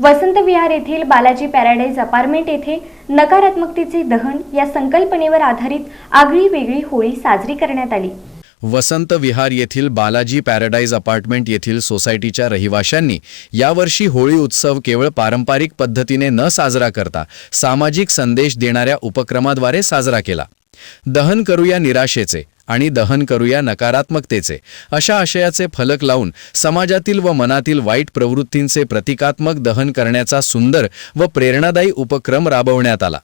वसंत विहार येथील Balaji paradise apartment येथे नकारात्मकतेचे दहन या संकल्पनेवर आधारित आगळी वेगळी होळी साजरी करण्यात आली। वसंत विहार येथील बालाजी पॅराडाईज अपार्टमेंट येथील सोसायटीच्या रहिवाशांनी यावर्षी होळी उत्सव केवळ पारंपरिक पद्धतीने न साजरा करता सामाजिक संदेश देणाऱ्या उपक्रमाद्वारे साजरा केला। दहन करूया निराशेचे आणि दहन करूया नकारात्मकतेचे अशा आशयाचे फलक लावून समाजातील व मनातील वाईट प्रवृत्तींचे प्रतिकात्मक दहन करण्याचा सुंदर व प्रेरणादायी उपक्रम राबवण्यात आला।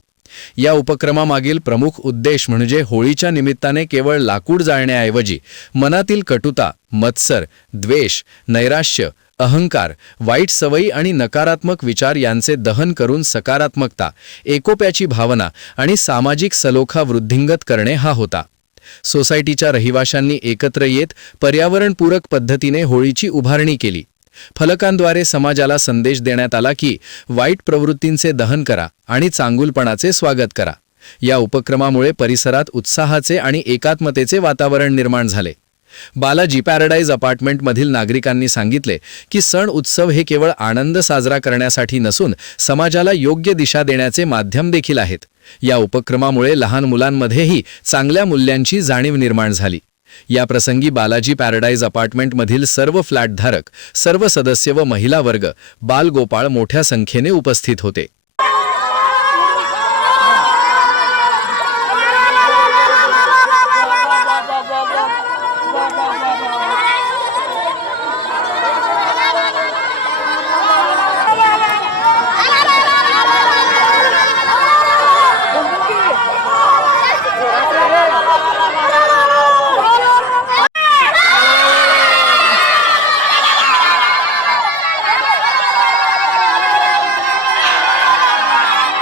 या उपक्रमामागील प्रमुख उद्देश म्हणजे होळीच्या निमित्ताने केवळ लाकूड जाळण्याऐवजी मनातील कटुता, मत्सर, द्वेष, नैराश्य, अहंकार, वाईट सवयी आणि नकारात्मक विचार यांचे दहन करून सकारात्मकता, एकोप्याची भावना आणि सामाजिक सलोखा वृद्धिंगत करणे हा होता। सोसायटीच्या रहिवाशांनी एकत्र येत पर्यावरणपूरक पद्धतीने होळीची उभारणी केली। फलकांद्वारे समाजाला संदेश देण्यात आला की वाईट प्रवृत्तींचे दहन करा आणि चांगुलपणाचे स्वागत करा। या उपक्रमामुळे परिसरात उत्साहाचे आणि एकात्मतेचे वातावरण निर्माण झाले। बालाजी पॅराडाईज अपार्टमेंटमधील नागरिकांनी सांगितले की सण उत्सव हे केवळ आनंद साजरा करण्यासाठी नसून समाजाला योग्य दिशा देण्याचे माध्यम देखील आहेत। या उपक्रमामुळे लहान मुलांमध्येही चांगल्या मूल्यांची जाणीव निर्माण झाली। या प्रसंगी बालाजी पॅराडाईज अपार्टमेंटमधील सर्व फ्लॅटधारक, सर्व सदस्य व महिला वर्ग, बालगोपाळ मोठ्या संख्येने उपस्थित होते।